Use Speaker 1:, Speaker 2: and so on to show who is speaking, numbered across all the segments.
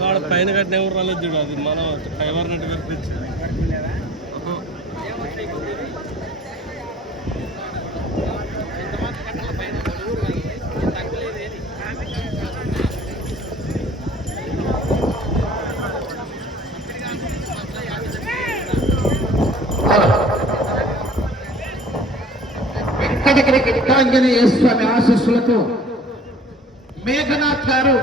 Speaker 1: వాడు పైన కట్టిన ఎవరు రాలేదు చూడు అది మనం ఫైవర్ నెట్ కనిపించింది
Speaker 2: వెంకటగిరి గిరికాంజనేయ స్వామి ఆశీస్సులతో మేఘనాథ్ గారు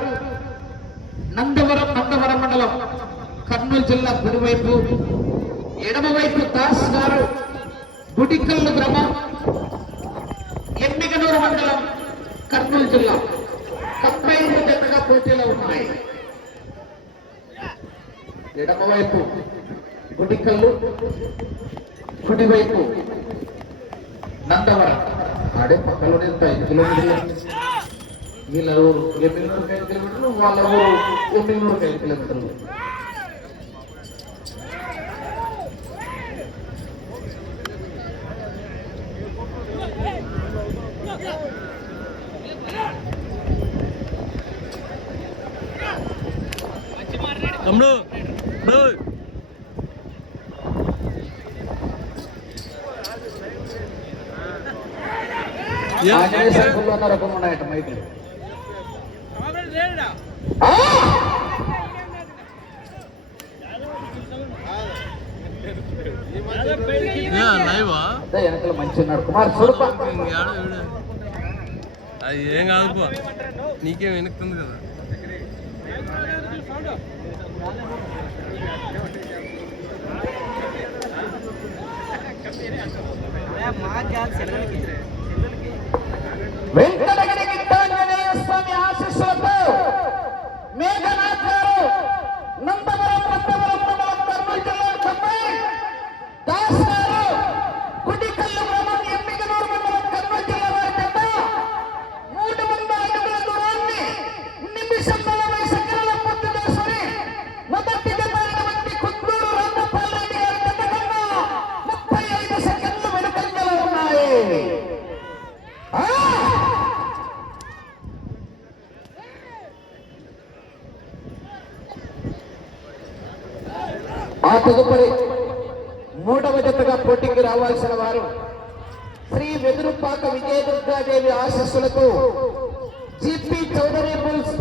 Speaker 2: నందవరం నందవరం మండలం కర్నూలు జిల్లా కుడివైపు ఎడమవైపు దాస్ గారు గుడికల్లు గ్రామం ఎమ్మిగనూరు మండలం కర్నూలు జిల్లా కంబైన్డ్ జతగా పోటీలో ఉన్నాయి. ఎడమవైపు గుడికల్లు కుడివైపు నందవరం. ఆడే పక్కలోనే ఎంత ఐదు కిలోమీటర్లు. వీళ్ళ ఊరు ఎమ్మిగనూరుకి ఐదు కిలోమీటర్లు వాళ్ళ ఊరు ఎమ్మిగనూరుకి ఐదు కిలోమీటర్లు
Speaker 1: తమ్ముడు డో. ఏ-
Speaker 2: ఆంజనేయ సర్కిల్లో ఉన్న రకం ఉన్నాయట మైకులు ఆ!
Speaker 1: ఏ, లైవా
Speaker 2: అదే వెనకాల కుమార్ చూడపా.
Speaker 1: అది ఏం కాదు నీకేం వెనుకుతుంది కదా.
Speaker 2: వెంకటగిరి గిట్టాంజనేయ స్వామి ఆశీస్సులతో మేఘనాథ్ గారు నందవరం నందవరం మండలం కర్నూలు జిల్లా కంబైన్ దాస్ గారు గుడికల్లు గ్రామం ఎమ్మిగనూరు మండలం కర్నూలు జిల్లా వారి జత మూడు వందల అడుగుల దూరాన్ని నిమిషం నలభై సెకండ్ల పూర్తి చేసుకుని మొదటి జత అయినటువంటి కుందూరు రామపాల్ రెడ్డి గారి జత కన్నా ముప్పై ఐదు సెకండ్లు వెనుకంజలో ఉన్నాయి ఆ! ఆ తదుపరి మూడవ జతగా పోటీకి రావాల్సిన వారు శ్రీ వెదురుపాక విజయదుర్గాదేవి ఆశస్సులతో జిపి చౌదరి బుల్స్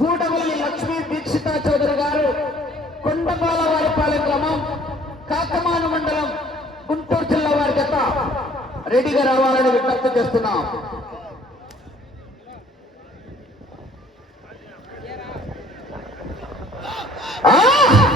Speaker 2: గూడవల్లి లక్ష్మీ దీక్షిత చౌదరి గారు కొండపాల వారిపాలెం గ్రామం కాకమాను మండలం గుంటూరు జిల్లా వారి జత రెడీగా రావాలని విజ్ఞప్తి చేస్తున్నాం Ah!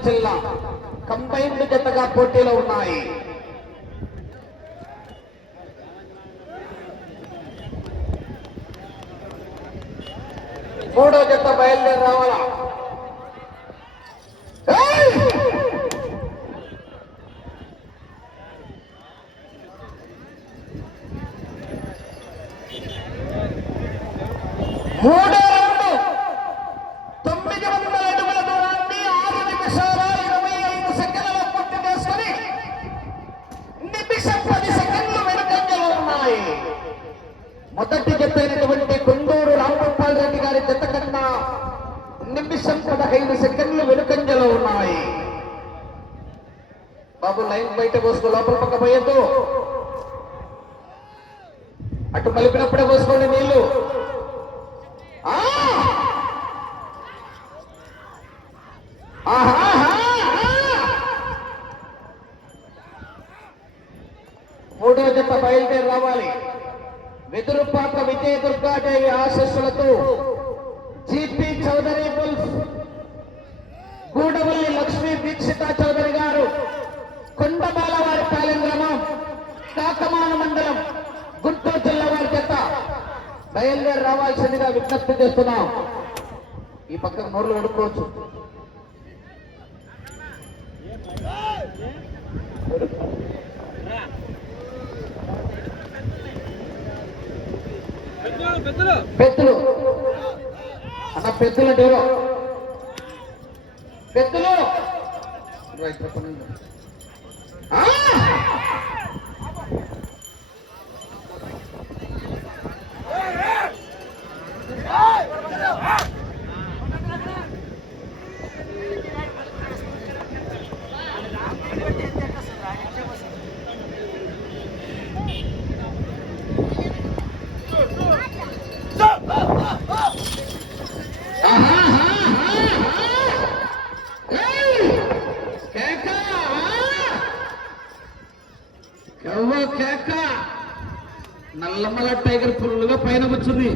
Speaker 2: కర్నూలు జిల్లా కంబైన్డ్ జతగా పోటీలో ఉన్నాయి. మూడో జత బయలుదేరి రావాలా? మూడో ఒకటో జత బయలుదేరి రావాలి వెదురుపాక విజయ దుర్గాదేవి ఆశస్సులతో జిపి చౌదరి బుల్స్ గూడవల్లి లక్ష్మీ దీక్షిత చౌదరి గారు కొండబాల వారి పాలెం గ్రామం కాకమాన మండలం గుంటూరు జిల్లా వారి చేత బయలుదేరి రావాల్సిందిగా విజ్ఞప్తి చేస్తున్నాం ఈ పక్కన నోర్లు వండుకోవచ్చు
Speaker 1: Thank you.
Speaker 2: పెద్దలు. అన్న పెద్దలు డెవరో పెద్దలు. పైన వచ్చింది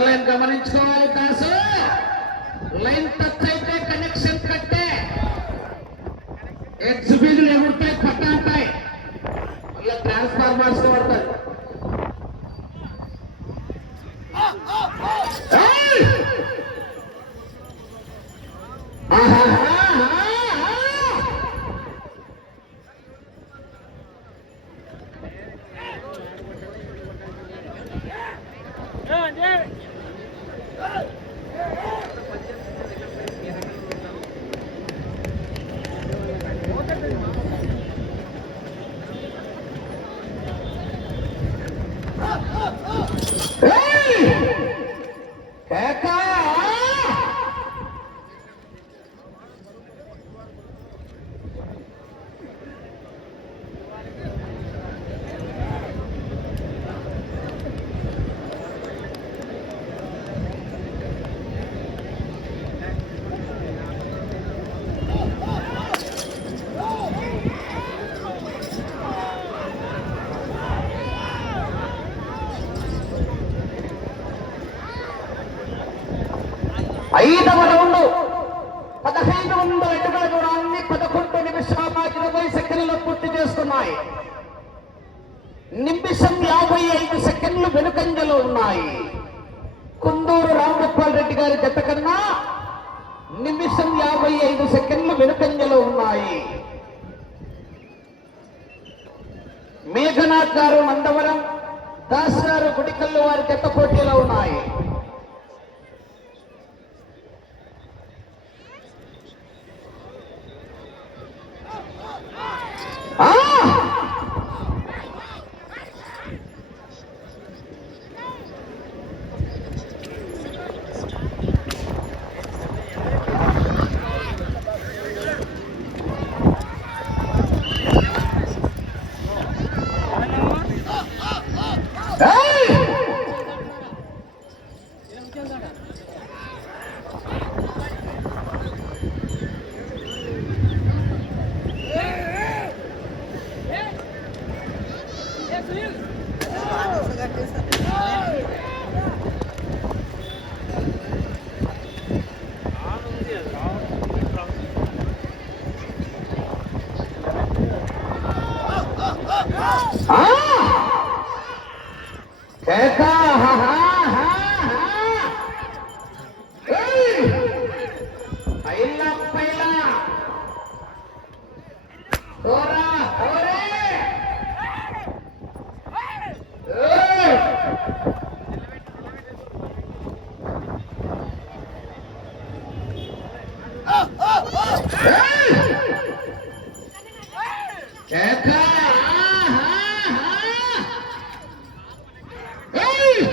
Speaker 2: లైన్ గమనించుకోవాలి ఐదు వెనుకంజలో ఉన్నాయి. కుందూరు రామగోపాల్ రెడ్డి గారి జత కన్నా నిమిషం యాభై ఐదు సెకండ్లు వెనుకంజలో ఉన్నాయి. మేఘనాథ్ గారు మందవరం దాస్ గారు గుడికల్లు వారి జత పోటీలో ఉన్నాయి. పైలా, పైలా! దూరా, దూరే! ఏయ్! ఏయ్! కేక! హా, హా, హా! ఏయ్!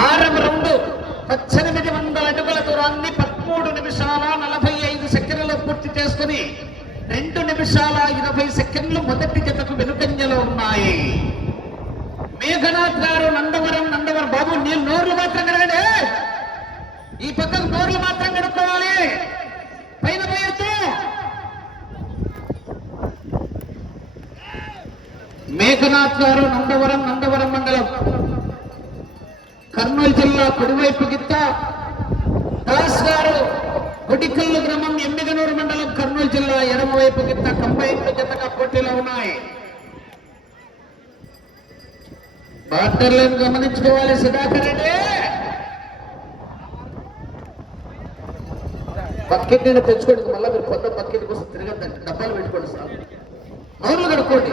Speaker 2: ఆరవ రౌండ్ పద్దెనిమిది వందల అడుగుల దూరాన్ని పదమూడు నిమిషాల నలభై ఐదు సెకండ్లు పూర్తి చేసుకుని రెండు నిమిషాల ఇరవై మొదటి జతకు వెనుకంజలో ఉన్నాయి. మేఘనాథ్ గారు నందవరం నందవరం. బాబు నీళ్ళు నోర్లు మాత్రం కడగండి ఈ పక్కన నోర్లు మాత్రం కడుక్కోవాలి పైన పోయొచ్చు మేఘనాథ్ గారు నందవరం నందవరం మండలం. కర్నూలు జిల్లా కుడివైపు గిత్త. దాస్ గారు గుడికల్లు గ్రామం ఎమ్మిగనూరు మండలం కర్నూలు జిల్లా ఎడమవైపు గిత్త కంబైన్లు జతగా పోటీలో ఉన్నాయి. బాటర్లను గమనించుకోవాలి సుధాకర్ రెడ్డి. బకెట్ నేను తెచ్చుకోండి మళ్ళీ మీరు కొత్త బకెట్ కోసం తిరగద్దండి. డబ్బాలు పెట్టుకోండి సార్. నోర్లు కడుక్కోండి.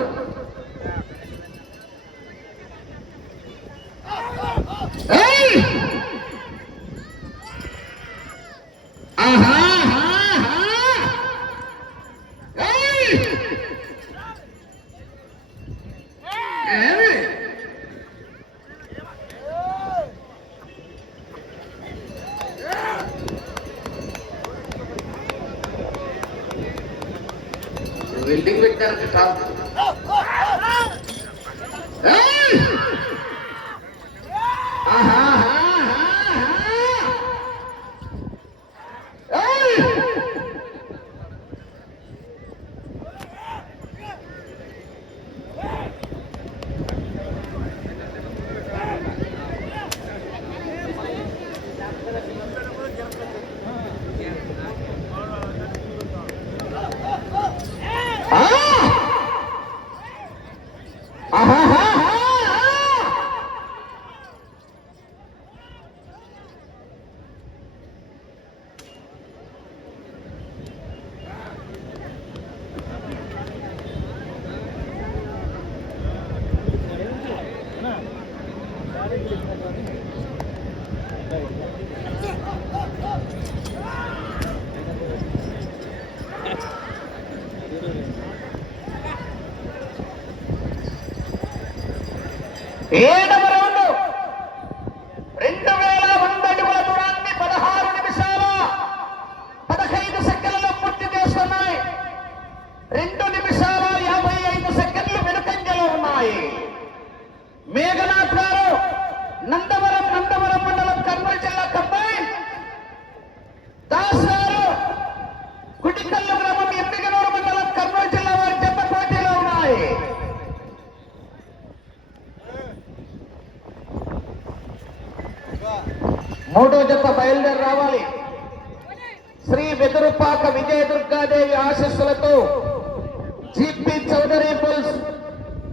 Speaker 2: ¡Eh, no!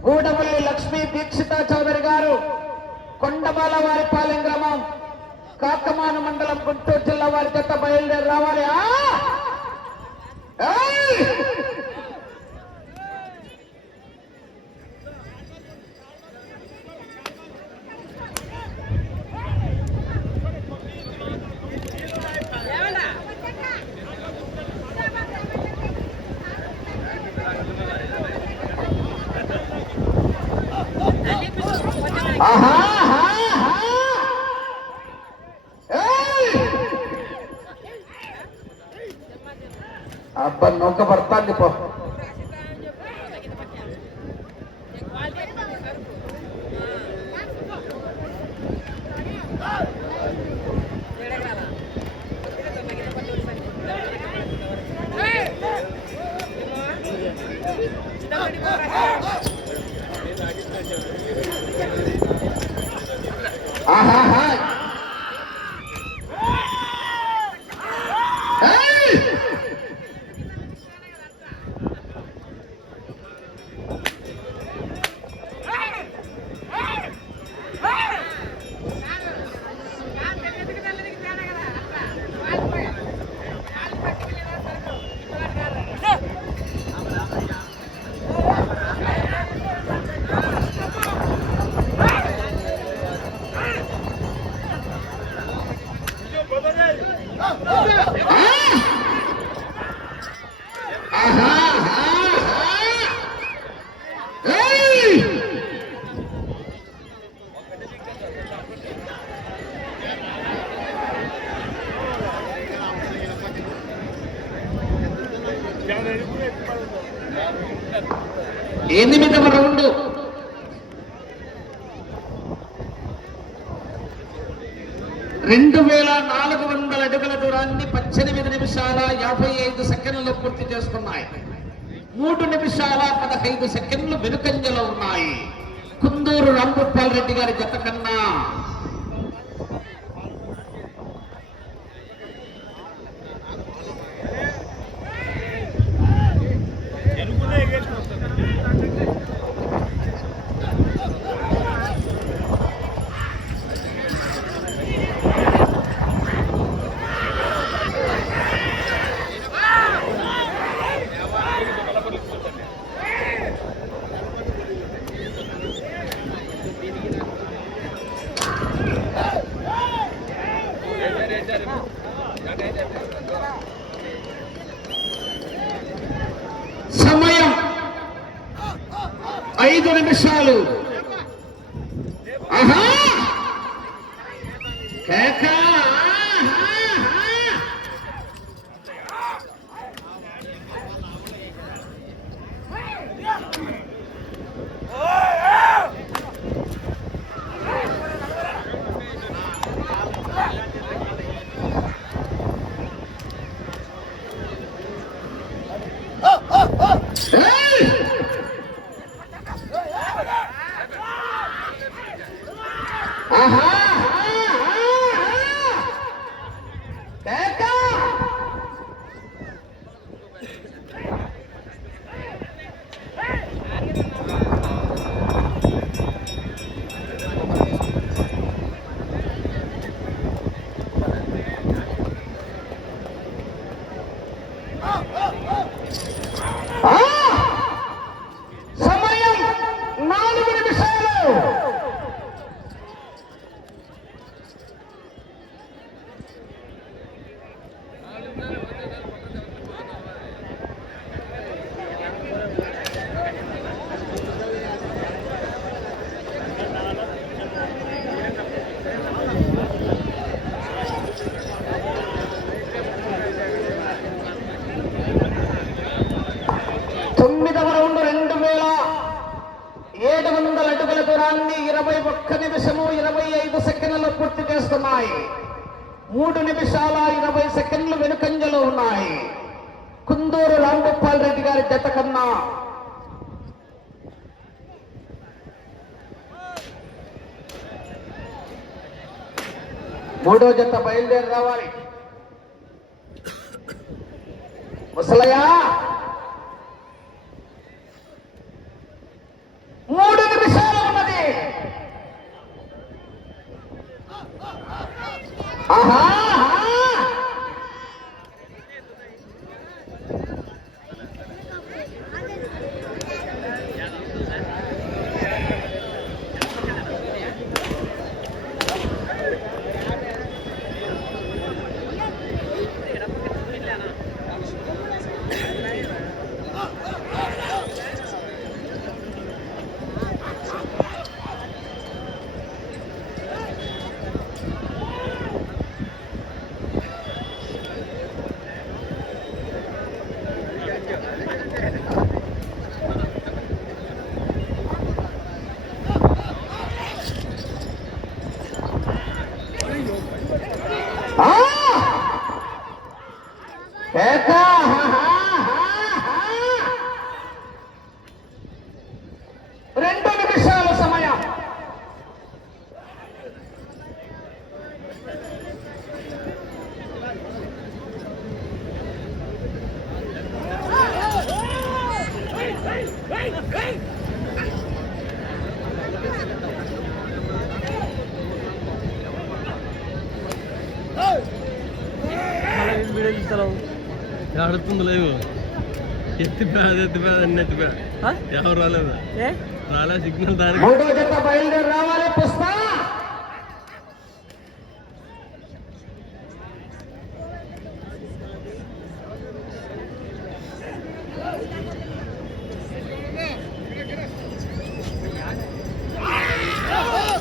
Speaker 2: గూడవల్లి లక్ష్మీ దీక్షిత చౌదరి గారు కొండమాల వారిపాలెం గ్రామం కాకమాన మండలం గుంటూరు జిల్లా వారి చెత్త బయలుదేరి రావాలి. తొమ్మిదవ రౌండ్ రెండు వేల ఏడు వందల అడుగుల దూరాన్ని ఇరవై ఒక్క నిమిషము ఇరవై ఐదు సెకండ్లు పూర్తి చేస్తున్నాయి మూడు నిమిషాల ఇరవై సెకండ్లు వెనుకంజలో ఉన్నాయి కుందూరు రాంగోపాల్ రెడ్డి గారి జత కన్నా మూడో జత బయలుదేరి రావాలి.
Speaker 1: లేవు. ఎత్తి బ్యాడ్ ఎత్తి బ్యాడ్ అన్ని ఎత్తి బ్యాడ్ ఎవరు రాలేదు? రాలే సిగ్నల్ దానికి
Speaker 2: మూడో జత బయలుదేరి రావాలి పుష్ప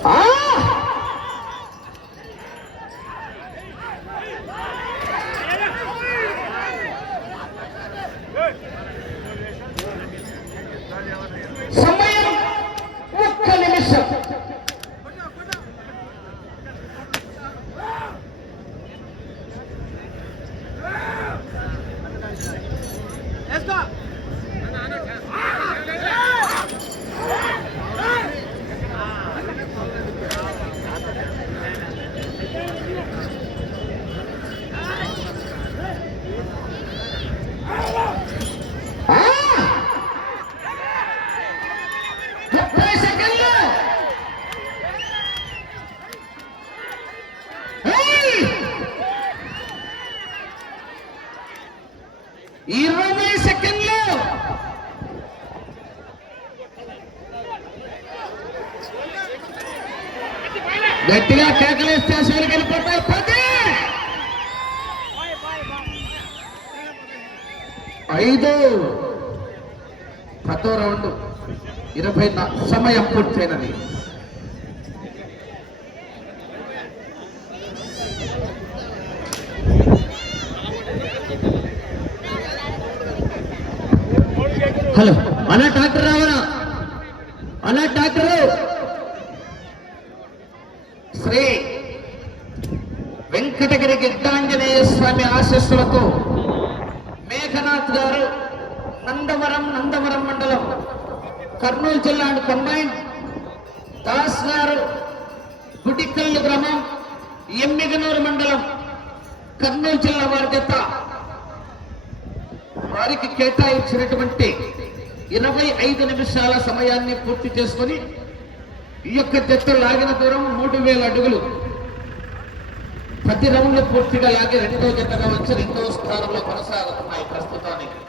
Speaker 2: ఆ! సమయం ఒక్క నిమిషం ఆ! ముప్పై సెకండ్లు ఏయ్! ఇరవై సెకండ్లు గట్టిగా కేకలేస్తే అసలు వెళ్ళిపోతాయి పది ఐదు పదో రౌండ్ ఇరవై నా- సమయం పూర్తయినది హలో అన్న డాక్టర్ రావరా అన్న డాక్టర్. శ్రీ వెంకటగిరి గిడ్డాంజనేయ స్వామి ఆశస్సులతో మేఘనాథ్ గారు నందవరం నందవరం మండలం కర్నూలు జిల్లా కంబైన్ దాస్ గారు గుడికల్లు గ్రామం ఎమ్మిగనూరు మండలం కర్నూలు జిల్లా వారి వారికి కేటాయించినటువంటి ఇరవై ఐదు నిమిషాల సమయాన్ని పూర్తి చేసుకొని ఈ యొక్క జట్టు లాగిన దూరం మూడు వేల అడుగులు. పది రౌండ్లు పూర్తిగా లాగి రెండో జతగా వచ్చి రెండో స్థానంలో కొనసాగుతున్నాయి ప్రస్తుతానికి.